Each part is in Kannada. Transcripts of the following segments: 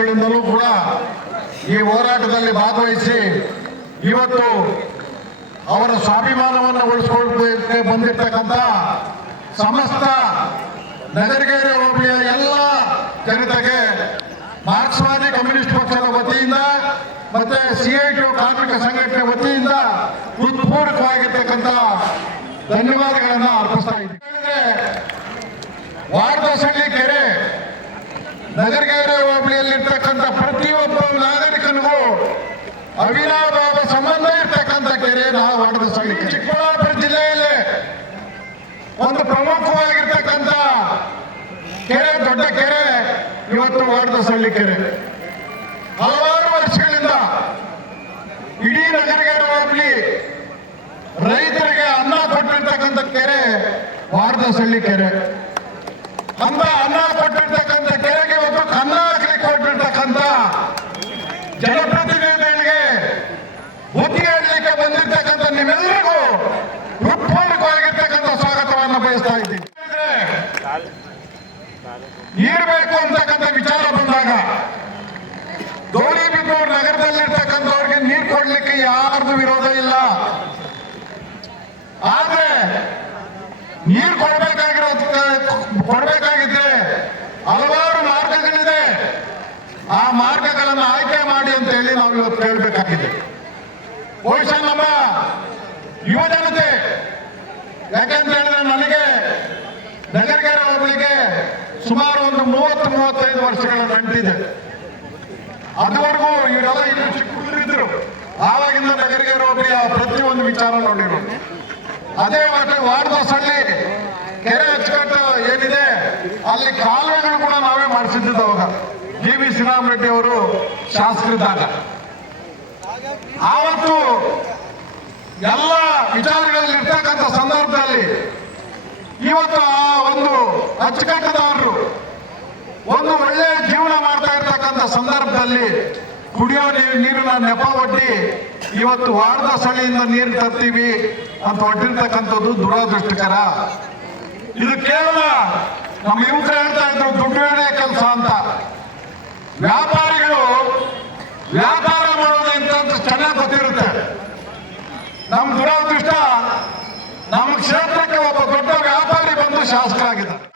ವರ್ಷಗಳಿಂದಲೂ ಕೂಡ ಈ ಹೋರಾಟದಲ್ಲಿ ಭಾಗವಹಿಸಿ ಇವತ್ತು ಅವರ ಸ್ವಾಭಿಮಾನವನ್ನು ಉಳಿಸ್ಕೊಳ್ಬೇಕು ಬಂದಿರ್ತಕ್ಕಂಥ ಸಮಸ್ತ ನಗರಗೆರೆ ಹೋಬಳಿಯ ಎಲ್ಲ ಜನತೆಗೆ ಮಾರ್ಕ್ಸ್ವಾದಿ ಕಮ್ಯುನಿಸ್ಟ್ ಪಕ್ಷದ ವತಿಯಿಂದ ಮತ್ತೆ ಸಿಐಟಿ ಕಾರ್ಮಿಕ ಸಂಘಟನೆ ವತಿಯಿಂದ ಹೃತ್ಪೂರ್ವಕವಾಗಿರ್ತಕ್ಕಂಥ ಧನ್ಯವಾದಗಳನ್ನು ಅರ್ಪಿಸ್ತಾ ಇದ್ದೀವಿ ವಾರದಸಳ್ಳಿ ಕೆರೆ ನಗರಗೆರೆ ಹೋಬಳಿಯಲ್ಲಿರ್ತಕ್ಕಂಥ ಪ್ರತಿಯೊಬ್ಬ ನಾಗರಿಕನಿಗೂ ಅವಿನಾಭಾವ ಸಂಬಂಧ ಇರ್ತಕ್ಕಂಥ ಕೆರೆ ನಾವು ಹಾಡಿದ ಕೆರೆ. ಚಿಕ್ಕಬಳ್ಳಾಪುರ ಜಿಲ್ಲೆಯಲ್ಲಿ ಒಂದು ಪ್ರಮುಖವಾಗಿರ್ತಕ್ಕಂಥ ಕೆರೆ, ದೊಡ್ಡ ಕೆರೆ ಇವತ್ತು ವಾಡದಸಳ್ಳಿ ಕೆರೆ ಹಲವಾರು ವರ್ಷಗಳಿಂದ ಇಡೀ ನಗರಗೆರೆ ಹೋಬಳಿ ರೈತರಿಗೆ ಅನ್ನ ಕೊಟ್ಟಿರ್ತಕ್ಕಂಥ ಕೆರೆ ವಾರದಸಳ್ಳಿ ಕೆರೆ ಅಂತ ಅನ್ನ ಕೊಟ್ಟಿರ್ತಕ್ಕಂಥ ಕೆರೆಗೆ ಇವತ್ತು ಕನ್ನ ಹಾಕ್ಲಿಕ್ಕೆ ಕೊಟ್ಟಿರ್ತಕ್ಕಂಥ ಜನಪ್ರತಿನಿಧಿಗಳಿಗೆ ಬುದ್ಧಿ ಹೇಳಲಿಕ್ಕೆ ಬಂದಿರ್ತಕ್ಕಂಥ ನಿಮ್ಮೆಲ್ಲರಿಗೂ ಹೃತ್ಪೂರ್ವಕವಾಗಿರ್ತಕ್ಕಂಥ ಸ್ವಾಗತವನ್ನು ಬಯಸ್ತಾ ಇದ್ದೀನಿ ನೀರು ಬೇಕು ಅಂತಕ್ಕಂಥ ವಿಚಾರ ಬಂದಾಗ ಗೌರಿಬಿದೂರು ನಗರದಲ್ಲಿರ್ತಕ್ಕಂಥವ್ರಿಗೆ ನೀರು ಕೊಡ್ಲಿಕ್ಕೆ ಯಾರ್ದು ವಿರೋಧ ಇಲ್ಲ ಆದ್ರೆ ನೀರು ಕೊಡಬೇಕಾಗಿರೋ ಕೊಡಬೇಕಾಗಿದ್ರೆ ಹಲವಾರು ಮಾರ್ಗಗಳಿದೆ. ಆ ಮಾರ್ಗಗಳನ್ನು ಆಯ್ಕೆ ಮಾಡಿ ಅಂತ ಹೇಳಿ ನಾವು ಇವತ್ತು ಕೇಳಬೇಕಾಗಿದೆ. ಬಹುಶಃ ನಮ್ಮ ಯುವ ಜನತೆ, ಯಾಕಂತ ಹೇಳಿದ್ರೆ ನನಗೆ ನಗರಗೆರೆ ಹೋಬಳಿಗೆ ಸುಮಾರು ಒಂದು ಮೂವತ್ತು, ಮೂವತ್ತೈದು ವರ್ಷಗಳ ನಂಟಿದೆ ಅದುವರೆಗೂ ಇವರೆಲ್ಲ ಇನ್ನು ಚಿಕ್ಕ ಆವಾಗಿಂದ ನಗರಗೆರೆ ಆ ಪ್ರತಿಯೊಂದು ವಿಚಾರ ನೋಡಿರು ಅದೇ ಮತ್ತೆ ಅಲ್ಲಿ ಕೆರೆ ಅಚ್ಚುಕಟ್ಟು ಏನಿದೆ? ಅಲ್ಲಿ ಕಾಲುವೆಗಳು ಕೂಡ ನಾವೇ ಮಾಡಿಸಿದ್ದು ಅವಾಗ. ಜಿ ವಿ ಶ್ರೀರಾಮ್ ರೆಡ್ಡಿ ಅವರು ಶಾಸಕರಿದ್ದಾಗ. ಆವತ್ತು ಎಲ್ಲ ವಿಚಾರಗಳಲ್ಲಿ ಇರ್ತಕ್ಕಂಥ ಸಂದರ್ಭದಲ್ಲಿ ಇವತ್ತು ಆ ಒಂದು ಅಚ್ಚುಕಟ್ಟದವರು ಒಂದು ಒಳ್ಳೆಯ ಜೀವನ ಮಾಡ್ತಾ ಇರ್ತಕ್ಕಂಥ ಸಂದರ್ಭದಲ್ಲಿ ಕುಡಿಯೋ ನೀರು ನೀರಿನ ನೆಪ ಒಡ್ಡಿ ಇವತ್ತು ವಾರದ ಸಳಿಯಿಂದ ನೀರು ತರ್ತೀವಿ ಅಂತ ಒಡ್ಡಿರ್ತಕ್ಕಂಥದ್ದು ದುರಾದೃಷ್ಟಕರ. ಇದು ಕೇವಲ ನಮ್ಮ ಯುವಕರು ಹೇಳ್ತಾ ಇದ್ರು, ದುಡ್ಡು ಕೆಲಸ ಅಂತ. ವ್ಯಾಪಾರಿಗಳು ವ್ಯಾಪಾರ ಮಾಡೋದು ಅಂತ ಚೆನ್ನಾಗಿ ಗೊತ್ತಿರುತ್ತೆ ನಮ್ಮ ದುರಾದೃಷ್ಟ, ನಮ್ಮ ಕ್ಷೇತ್ರಕ್ಕೆ ಒಬ್ಬ ದೊಡ್ಡ ವ್ಯಾಪಾರಿ ಬಂದು ಶಾಸಕ ಆಗಿದ್ದಾರೆ.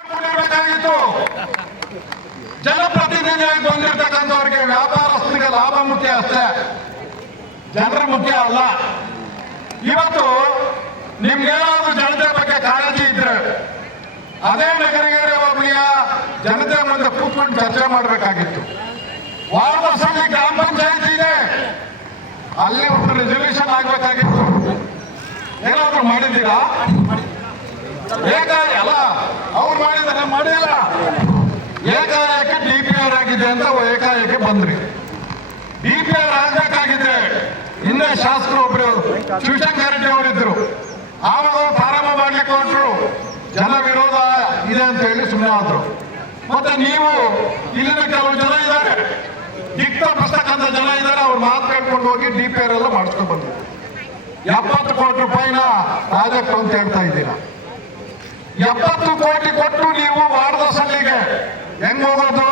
ಜನಪ್ರತಿನಿಧಿಯಾಗಿ ಬಂದಿರತಕ್ಕಂಥವ್ರಿಗೆ ವ್ಯಾಪಾರಸ್ಥರಿಗೆ ಲಾಭ ಮುಖ್ಯ ಅಷ್ಟೇ. ಜನರ ಮುಖ್ಯ ಅಲ್ಲ. ಇವತ್ತು ನಿಮ್ಗೇನಾದ್ರೂ ಜನತೆ ಬಗ್ಗೆ ಕಾಳಜಿ ಇದ್ರೆ ಅದೇ ನಗರಗೆರೆ ಹೋಬಳಿಯ ಜನತೆ ಮುಂದೆ ಕೂತ್ಕೊಂಡು ಚರ್ಚೆ ಮಾಡಬೇಕಾಗಿತ್ತು. ವಾರದಸಲ್ಲಿ ಗ್ರಾಮ ಪಂಚಾಯತಿ ಇದೆ. ಅಲ್ಲಿ ಒಂದು ರೆಸಲ್ಯೂಷನ್ ಆಗ್ಬೇಕಾಗಿತ್ತು. ಏನಾದರೂ ಮಾಡಿದ್ದೀರಾ? ಏಕಾಏಕಿ, ಅಲ್ಲ, ಅವ್ರು ಮಾಡಿದಾರೆ ಮಾಡಿಲ್ಲ. ಏಕಾಏಕಿ ಡಿ ಪಿ ಆರ್ ಆಗಿದೆ ಅಂತ ಏಕಾಏಕಿ ಬಂದ್ರಿ. ಡಿ ಪಿ ಆರ್ ಆಗ್ಬೇಕಾಗಿದೆ. ಹಿಂದೆ ಶಾಸಕರು ಒಬ್ರು, ಶಿವಶಂಕರ ರೆಡ್ಡಿ ಅವರಿದ್ರು. ಆವಾಗ ಪ್ರಾರಂಭ ಮಾಡ್ಲಿಕ್ಕೆ ಹೊರಟ್ರು ಜನ ವಿರೋಧ ಇದೆ ಅಂತ ಹೇಳಿ ಸುಮ್ಮನೆ ಆದ್ರು. ಮತ್ತೆ ನೀವು ಇಲ್ಲಿನ ಕೆಲವು ಜನ ಇದ್ದಾರೆ. ದಿಕ್ತ ಪುಸ್ತಕಂತ ಜನ ಇದ್ದಾರೆ, ಅವ್ರು ಮಾತು ಹೋಗಿ ಡಿ ಪಿ ಆರ್ ಎಲ್ಲ ಮಾಡಿಸ್ಕೊಂಡು ಬಂದ್ರು ಎಪ್ಪತ್ತು ಕೋಟಿ ರೂಪಾಯಿನ ಪ್ರಾಜೆಕ್ಟ್ ಅಂತ ಹೇಳ್ತಾ ಇದ್ದೀರಾ? ಎಪ್ಪತ್ತು ಕೋಟಿ ಕೊಟ್ಟು ನೀವು ವಾರದ ಸಲ್ಲಿಗೆ ಹೆಂಗ್ ಹೋಗೋದು?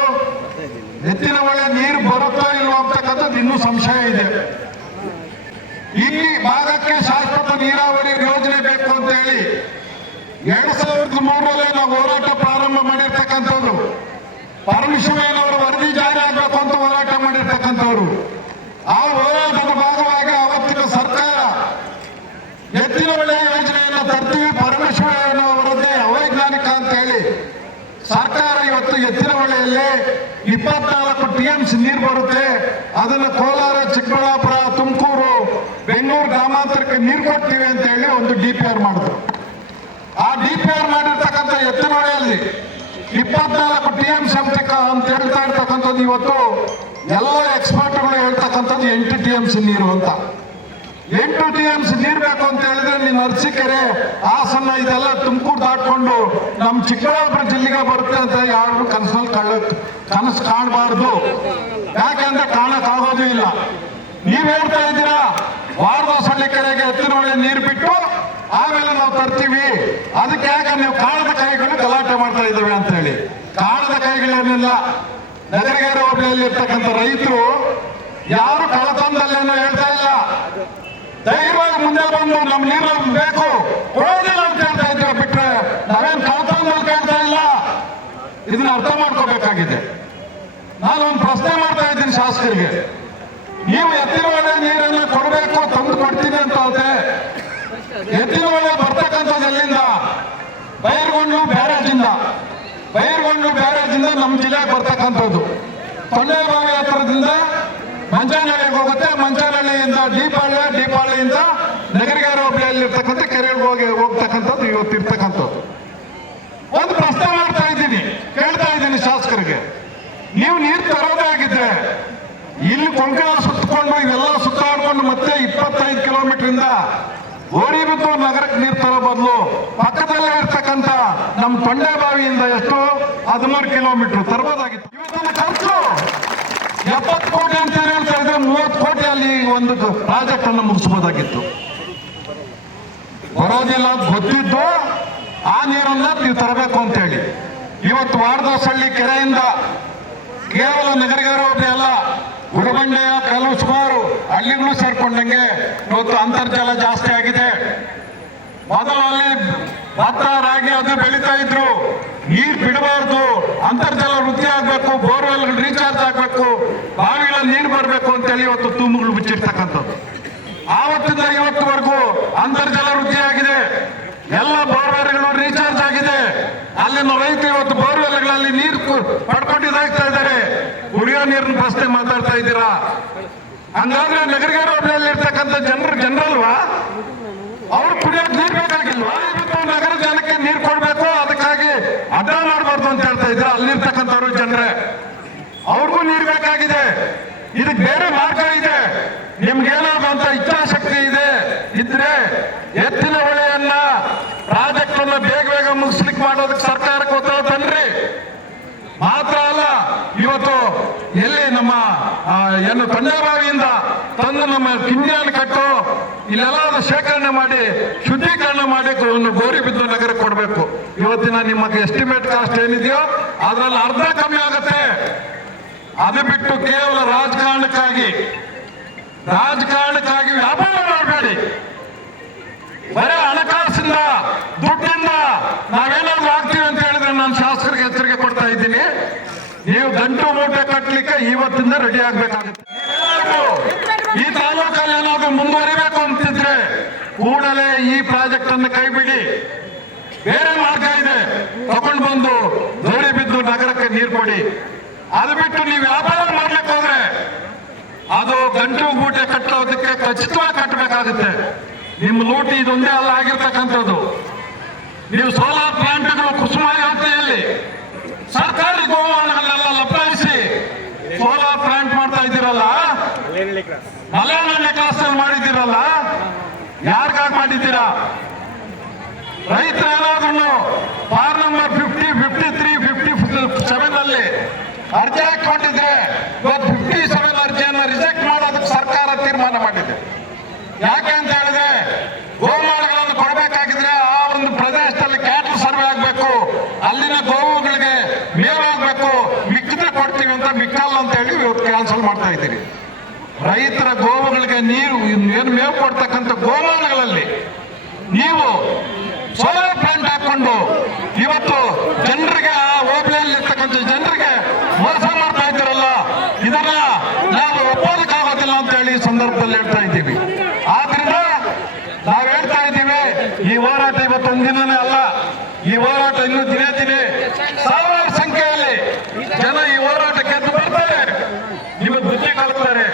ಎತ್ತಿನ ಒಳ್ಳೆ ನೀರು ಬರುತ್ತೋ ಇಲ್ವೋ ಅಂತಕ್ಕಂಥದ್ದು ಇನ್ನೂ ಸಂಶಯ ಇದೆ. ಈ ಭಾಗಕ್ಕೆ ಶಾಶ್ವತ ನೀರಾವರಿ ಯೋಜನೆ ಬೇಕು ಅಂತ ಹೇಳಿ ಎರಡ್ ಸಾವಿರದ ಮೂರರಲ್ಲಿ ನಾವು ಹೋರಾಟ ಪ್ರಾರಂಭ ಮಾಡಿರ್ತಕ್ಕಂಥವ್ರು. ಪರಮೇಶ್ವರಯ್ಯನವರ ವರದಿ ಜಾರಿ ಆಗಬೇಕು ಅಂತ ಹೋರಾಟ ಮಾಡಿರ್ತಕ್ಕಂಥವ್ರು. ಆ ಹೋರಾಟದ ಭಾಗವಾಗಿ ಅವತ್ತಿನ ಸರ್ಕಾರ ಎತ್ತಿನ ಒಳ್ಳೆ ಯೋಜನೆಯನ್ನು ತರ್ತೀವಿ ಪರಮೇಶ್ವರಯ್ಯನವರದ್ದೇ ಅವೈಜ್ಞಾನಿಕ ಅಂತ ಹೇಳಿ ಸರ್ಕಾರ ಇವತ್ತು ಎತ್ತಿನ ಹೊಳೆಯಲ್ಲಿ ಇಪ್ಪತ್ನಾಲ್ಕು ಟಿ ಎಂ ಸಿ ನೀರು ಬರುತ್ತೆ. ಅದನ್ನು ಕೋಲಾರ, ಚಿಕ್ಕಬಳ್ಳಾಪುರ, ತುಮಕೂರು, ಬೆಂಗಳೂರು ಗ್ರಾಮಾಂತರಕ್ಕೆ ನೀರು ಕೊಡ್ತೀವಿ ಅಂತ ಹೇಳಿ ಒಂದು ಡಿ ಪಿ ಆರ್ ಮಾಡಿದ್ರು. ಆ ಡಿ ಪಿ ಆರ್ ಮಾಡಿರ್ತಕ್ಕಂಥ ಎತ್ತಿನ ಹೊಳೆಯಲ್ಲಿ ಇಪ್ಪತ್ನಾಲ್ಕು ಟಿ ಎಂ ಸಿ ಅಂತ ಹೇಳ್ತಾ ಇರ್ತಕ್ಕಂಥದ್ದು ಇವತ್ತು ಎಲ್ಲ ಎಕ್ಸ್ಪರ್ಟ್ಗಳು ಹೇಳ್ತಕ್ಕಂಥದ್ದು ಎಂಟು ಟಿ ಎಂ ಸಿ ನೀರು ಅಂತ. ಎಂಟು ಟಿ ಎಂ ಸಿ ನೀರು ಬೇಕು ಅಂತ ಹೇಳಿದ್ರೆ ನೀನು ಅರ್ಸಿಕೆರೆ ಹಾಸನ ಇದೆಲ್ಲ ತುಮಕೂರು ದಾಟ್ಕೊಂಡು ನಮ್ಮ ಚಿಕ್ಕಬಳ್ಳಾಪುರ ಜಿಲ್ಲೆಗೆ ಬರುತ್ತೆ ಅಂತ ಯಾರು ಕನಸಲ್ಲಿ ಕಳ್ಳ, ಕನಸು ಕಾಣಬಾರ್ದು. ಯಾಕೆಂದ್ರೆ ಕಾಣಕ್ಕಾಗೋದು ಇಲ್ಲ. ನೀವ್ ಹೇಳ್ತಾ ಇದ್ದೀರಾ ವಾರದ ಸಳ್ಳಿ ಕೆರೆಗೆ ಎತ್ತಿನ ನೀರು ಬಿಟ್ಟು ಆಮೇಲೆ ನಾವು ತರ್ತೀವಿ. ಅದಕ್ಕೆ ಯಾಕೆ ನೀವು ಕಾಳದ ಕೈಗಳು ಗಲಾಟೆ ಮಾಡ್ತಾ ಇದ್ದೇವೆ ಅಂತ ಹೇಳಿ ಕಾಳದ ಕೈಗಳೇನಿಲ್ಲ ನಗರಗೇರ ಹೋಬಳಿಯಲ್ಲಿ ಇರ್ತಕ್ಕಂಥ ರೈತರು ಯಾರು ಕಳತನದಲ್ಲೇನೋ ಹೇಳ್ತಾ ಇಲ್ಲ. ಧೈರ್ಯವಾಗಿ ಮುಂದೆ ಬಂದು ನಮ್ ನೀರು ಬೇಕು ಅಂತ ಹೇಳ್ತಾ ಇದ್ದೀವಿ ಬಿಟ್ರೆ ನಾವೇನ್ ಕಳತನದಲ್ಲಿ ಕೇಳ್ತಾ ಇಲ್ಲ. ಇದನ್ನ ಅರ್ಥ ಮಾಡ್ಕೋಬೇಕಾಗಿದೆ. ನಾನು ಒಂದು ಪ್ರಶ್ನೆ ಮಾಡ್ತಾ ಇದ್ದೀನಿ ಶಾಸಕರಿಗೆ. ನೀವು ಎತ್ತಿರುವ ನೀರನ್ನ ಕೊಡಬೇಕು, ತಂದು ಕೊಡ್ತೀನಿ ಅಂತ ಎತ್ತಿನ ಒಳ್ಳೆ ಬರ್ತಕ್ಕಂಥದ್ದು ಎಲ್ಲಿಂದ ಬೈರ್ಗೊಂಡು ಬ್ಯಾರೇಜಿಂದ ಬೈರ್ಗೊಂಡು ಬ್ಯಾರೇಜಿಂದ ನಮ್ಮ ಜಿಲ್ಲೆಗೆ ಬರ್ತಕ್ಕಂಥದ್ದು. ತೊಂಡೇಬಾವಿ ಹತ್ರದಿಂದ ಮಂಚಾನಹಳ್ಳಿಗೆ ಹೋಗುತ್ತೆ. ಮಂಚಾನಹಳ್ಳಿಯಿಂದ ದೀಪಾಳ್ಯ ದೀಪಾವಳಿಯಿಂದ ನಗರಗಾರ ಹೋಬಳಿಯಲ್ಲಿ ಇರ್ತಕ್ಕಂಥ ಕೆರೆಗೆ ಹೋಗಿ, ಹೋಗ್ತಕ್ಕಂಥದ್ದು ಇವತ್ತು ಇರ್ತಕ್ಕಂಥದ್ದು. ಒಂದು ಪ್ರಶ್ನೆ ಮಾಡ್ತಾ ಇದ್ದೀನಿ, ಕೇಳ್ತಾ ಇದ್ದೀನಿ ಶಾಸಕರಿಗೆ. ನೀವು ನೀರು ತರೋದೇ ಆಗಿದ್ರೆ ಇಲ್ಲಿ ಕೊಂಕಣ ಸುತ್ತಕೊಂಡು, ಇವೆಲ್ಲ ಸುತ್ತಾಡ್ಕೊಂಡು ಮತ್ತೆ ಇಪ್ಪತ್ತೈದು ಕಿಲೋಮೀಟರ್ ಇಂದ ಓಡಿಬಿದ್ದು ನಗರಕ್ಕೆ ನೀರು ತರೋ ಬದಲು ಪಕ್ಕದಲ್ಲೇ ಇರ್ತಕ್ಕಂಥ ನಮ್ಮ ತೊಂಡೆ ಬಾವಿಯಿಂದ ಎಷ್ಟು ಹದಿಮೂರು ಕಿಲೋಮೀಟರ್ ತರಬಹುದಾಗಿತ್ತು ಇವತ್ತಿನ ಖರ್ಚು ಎಪ್ಪತ್ತು ಕೋಟಿ ಅಂತ ಹೇಳ್ತಾ ಇದ್ರೆ ಮೂವತ್ತು ಕೋಟಿ ಅಲ್ಲಿ ಒಂದು ಪ್ರಾಜೆಕ್ಟ್ ಅನ್ನು ಮುಗಿಸಬಹುದಾಗಿತ್ತು ಬರೋದಿಲ್ಲ ಅಂತ ಗೊತ್ತಿದ್ದು, ಆ ನೀರನ್ನ ನೀವು ತರಬೇಕು ಅಂತ ಹೇಳಿ. ಇವತ್ತು ವಾರದಸಳ್ಳಿ ಕೆರೆಯಿಂದ ಕೇವಲ ನಗರಗಾರ ಹೋಬಳಿ ಅಲ್ಲ, ಗುಡಬಂಡೆಯ ಕೆಲವು ಸುಮಾರು ಹಳ್ಳಿಗಳು ಸೇರ್ಕೊಂಡಂಗೆ ಇವತ್ತು ಅಂತರ್ಜಲ ಜಾಸ್ತಿ ಆಗಿದೆ. ಮೊದಲು ಅಲ್ಲಿ ಭತ್ತ, ರಾಗಿ ಅದು ಬೆಳೀತಾ ಇದ್ರು. ನೀರ್ ಬಿಡಬಾರ್ದು. ಅಂತರ್ಜಲ ವೃದ್ಧಿ ಆಗ್ಬೇಕು, ಬೋರ್ವೆಲ್ ರೀಚಾರ್ಜ್ ಆಗ್ಬೇಕು ಬಾವಿಗಳಲ್ಲಿ ನೀರು ಬರಬೇಕು ಅಂತೇಳಿ ಇವತ್ತು ತುಂಬುಗಳು ಬಿಚ್ಚಿರ್ತಕ್ಕಂಥದ್ದು ಆವತ್ತಿಂದ ಇವತ್ತುವರೆಗೂ ಅಂತರ್ಜಲ ವೃದ್ಧಿ ಆಗಿದೆ. ಎಲ್ಲ ಬೋರ್ವೆಲ್ಗಳು ರೀಚಾರ್ಜ್ ಆಗಿದೆ. ಅಲ್ಲಿನ ರೈತರು ಇವತ್ತು ಬೋರ್ವೆಲ್ಗಳಲ್ಲಿ ನೀರು ಪಡ್ಕೊಂಡಿದ್ದಾಗ್ತಾ ಇದ್ದಾರೆ. ಕುಡಿಯೋ ನೀರಿನ ಪ್ರಶ್ನೆ ಮಾತಾಡ್ತಾ ಇದ್ದೀರಾ? ಹಂಗಾದ್ರೆ ನಗರಗಾರ ಇರ್ತಕ್ಕಂಥ ಜನರು, ಜನರಲ್ವಾ ಅವ್ರು ಕುಡಿಯೋಕೆ ನೀರು ಬೇಕಾಗಿಲ್ವಾ ಇವತ್ತು ನಗರ ಜನಕ್ಕೆ ನೀರು ಕೊಡ್ಬೇಕು ಅದಕ್ಕಾಗಿ ಅಡ್ಡ ಮಾಡಬಾರ್ದು ಅಂತ ಹೇಳ್ತಾ ಇದ್ರ ಅಲ್ಲಿರ್ತಕ್ಕಂಥವ್ರು ಜನರೇ ಅವ್ರಿಗೂ ನೀರು ಬೇಕಾಗಿದೆ. ಇದಕ್ಕೆ ಬೇರೆ ಮಾರ್ಗ ಇದೆ. ನಿಮ್ಗೇನಾದ್ರು ಅಂತ ಇಚ್ಛಾಶಕ್ತಿ ಇದೆ. ಇದ್ರೆ ಎತ್ತಿನ ಹೊಳೆಯನ್ನ ಪ್ರಾಜೆಕ್ಟ್ ಅನ್ನ ಬೇಗ ಬೇಗ ಮುಗಿಸ್ಲಿಕ್ಕೆ ಮಾಡೋದಕ್ಕೆ ಸರ್ಕಾರಕ್ಕೆ ಒತ್ತಡ ತನ್ರಿ. ಮಾತ್ರ ಅಲ್ಲ, ಇವತ್ತು ಎಲ್ಲಿ ನಮ್ಮ ಏನು ತಂಡಾಬಾವಿಯಿಂದ ತಂದು ನಮ್ಮ ಕಿಂಡಿಯನ್ನು ಕಟ್ಟು ಇಲ್ಲೆಲ್ಲ ಶೇಖರಣೆ ಮಾಡಿ, ಶುದ್ಧೀಕರಣ ಮಾಡಿ ಒಂದು ಗೋರಿಬಿದ್ದು ನಗರಕ್ಕೆ ಕೊಡಬೇಕು. ಇವತ್ತಿನ ನಿಮ್ಮ ಎಸ್ಟಿಮೇಟ್ ಕಾಸ್ಟ್ ಏನಿದೆಯೋ, ಅದರಲ್ಲಿ ಅರ್ಧ ಕಮ್ಮಿ ಆಗುತ್ತೆ. ಅದು ಬಿಟ್ಟು ಕೇವಲ ರಾಜಕಾರಣಕ್ಕಾಗಿ ರಾಜಕಾರಣಕ್ಕಾಗಿ ವ್ಯಾಪಾರ ಮಾಡಬೇಡಿ. ಬರೀ ಹಣಕಾಸಿಂದ, ದುಡ್ಡಿಂದ ನಾವೇನಾದ್ರೂ ಆಗ್ತೀವಿ ಅಂತ ಹೇಳಿದ್ರೆ ನಾನು ಶಾಸಕರಿಗೆ ಎಚ್ಚರಿಕೆ ಕೊಡ್ತಾ ಇದ್ದೀನಿ. ನೀವು ಗಂಟು ಮೂಟೆ ಕಟ್ಟಲಿಕ್ಕೆ ಇವತ್ತಿಂದ ರೆಡಿ ಆಗ್ಬೇಕಾಗುತ್ತೆ. ಈ ತಾಲೂಕಲ್ಲಿ ಏನಾದ್ರು ಮುಂದುವರಿಬೇಕು ಅಂತಿದ್ರೆ ಕೂಡಲೇ ಈ ಪ್ರಾಜೆಕ್ಟ್ ಅನ್ನು ಕೈಬಿಡಿ. ಬೇರೆ ಮಾರ್ಗ ಇದೆ. ತಗೊಂಡು ಬಂದು ದೋಡಿ ಬಿದ್ದು ನಗರಕ್ಕೆ ನೀರು ಕೊಡಿ. ಅದು ಬಿಟ್ಟು ನೀವು ವ್ಯಾಪಾರ ಮಾಡ್ಲಿಕ್ಕೆ ಹೋದ್ರೆ ಅದು ಗಂಟು ಗೂಟೆ ಕಟ್ಟೋದಕ್ಕೆ ಖಚಿತವಾಗಿ ಕಟ್ಟಬೇಕಾಗುತ್ತೆ. ನಿಮ್ಮ ಲೂಟಿ ಇದೊಂದೇ ಅಲ್ಲ, ಆಗಿರ್ತಕ್ಕಂಥದ್ದು. ನೀವು ಸೋಲಾರ್ ಪ್ಲಾಂಟ್ಗಳು ಕುಸುಮ ಯೋಜನೆಯಲ್ಲಿ ಸರ್ಕಾರಿ ಗೋವಾಣಗಳನ್ನೆಲ್ಲ ಲಭಾಯಿಸಿ ಸೋಲಾರ್ ಪ್ಲಾಂಟ್ ಮಾಡ್ತಾ ಇದ್ದೀರಲ್ಲ? ಮಲೆನಾಡಿನ ಕ್ಲಾಸ್ ಮಾಡಿದ್ದೀರಲ್ಲ? ಯಾರಿಗಾಗಿ ಮಾಡಿದ್ದೀರಾ? ರೈತರು ಮಾಡಿದೆ. ಯಾಕೆ ಅಂತ ಹೇಳಿದ್ರೆ, ಗೋಮಾಳಗಳನ್ನು ಕೊಡಬೇಕಾಗಿದ್ರೆ ಆ ಒಂದು ಪ್ರದೇಶದಲ್ಲಿ ಕ್ಯಾಟಲ್ ಸರ್ವೆ ಆಗಬೇಕು. ಅಲ್ಲಿನ ಗೋವುಗಳಿಗೆ ಮೇವಾಗಬೇಕು ಮಿಕ್ಕಿದ್ರೆ ಕೊಡ್ತೀವಿ ಅಂತ, ಮಿಕ್ಕಲ್ಲ ಅಂತ ಹೇಳಿ ಇವತ್ತು ಕ್ಯಾನ್ಸಲ್ ಮಾಡ್ತಾ ಇದ್ದೀರಿ. ರೈತರ ಗೋವುಗಳಿಗೆ ನೀರು ಏನು ಮೇವು ಕೊಡ್ತಕ್ಕಂಥ ಗೋಮಾಳಗಳಲ್ಲಿ ನೀವು ಸೋಲಾರ್ ಪ್ಲಾಂಟ್ ಹಾಕೊಂಡು ಇವತ್ತು ಜನರಿಗೆ, ಆ ಹೋಬಳಿಯಲ್ಲಿ ಇರ್ತಕ್ಕಂಥ ಜನರಿಗೆ ಮೋಸ ಮಾಡ್ತಾ ಇದ್ದೀರಲ್ಲ, ಇದನ್ನ ಹೇಳಿ ಸಂದರ್ಭದಲ್ಲಿ ಹೇಳ್ತಾ ಇದ್ದೀವಿ. ಆದ್ರಿಂದ ನಾವು ಹೇಳ್ತಾ ಇದ್ದೀವಿ, ಈ ಹೋರಾಟ ಇವತ್ತೊಂದು ದಿನನೇ ಅಲ್ಲ. ಈ ಹೋರಾಟ ಇನ್ನು ದಿನೇ ದಿನೇ ಸಾವಿರಾರು ಸಂಖ್ಯೆಯಲ್ಲಿ ಜನ ಈ ಹೋರಾಟಕ್ಕೆ ಎದ್ದು ಬರ್ತಾರೆ. ಇವತ್ತು ಬುದ್ಧಿ ಕಲಿಸ್ತಾರೆ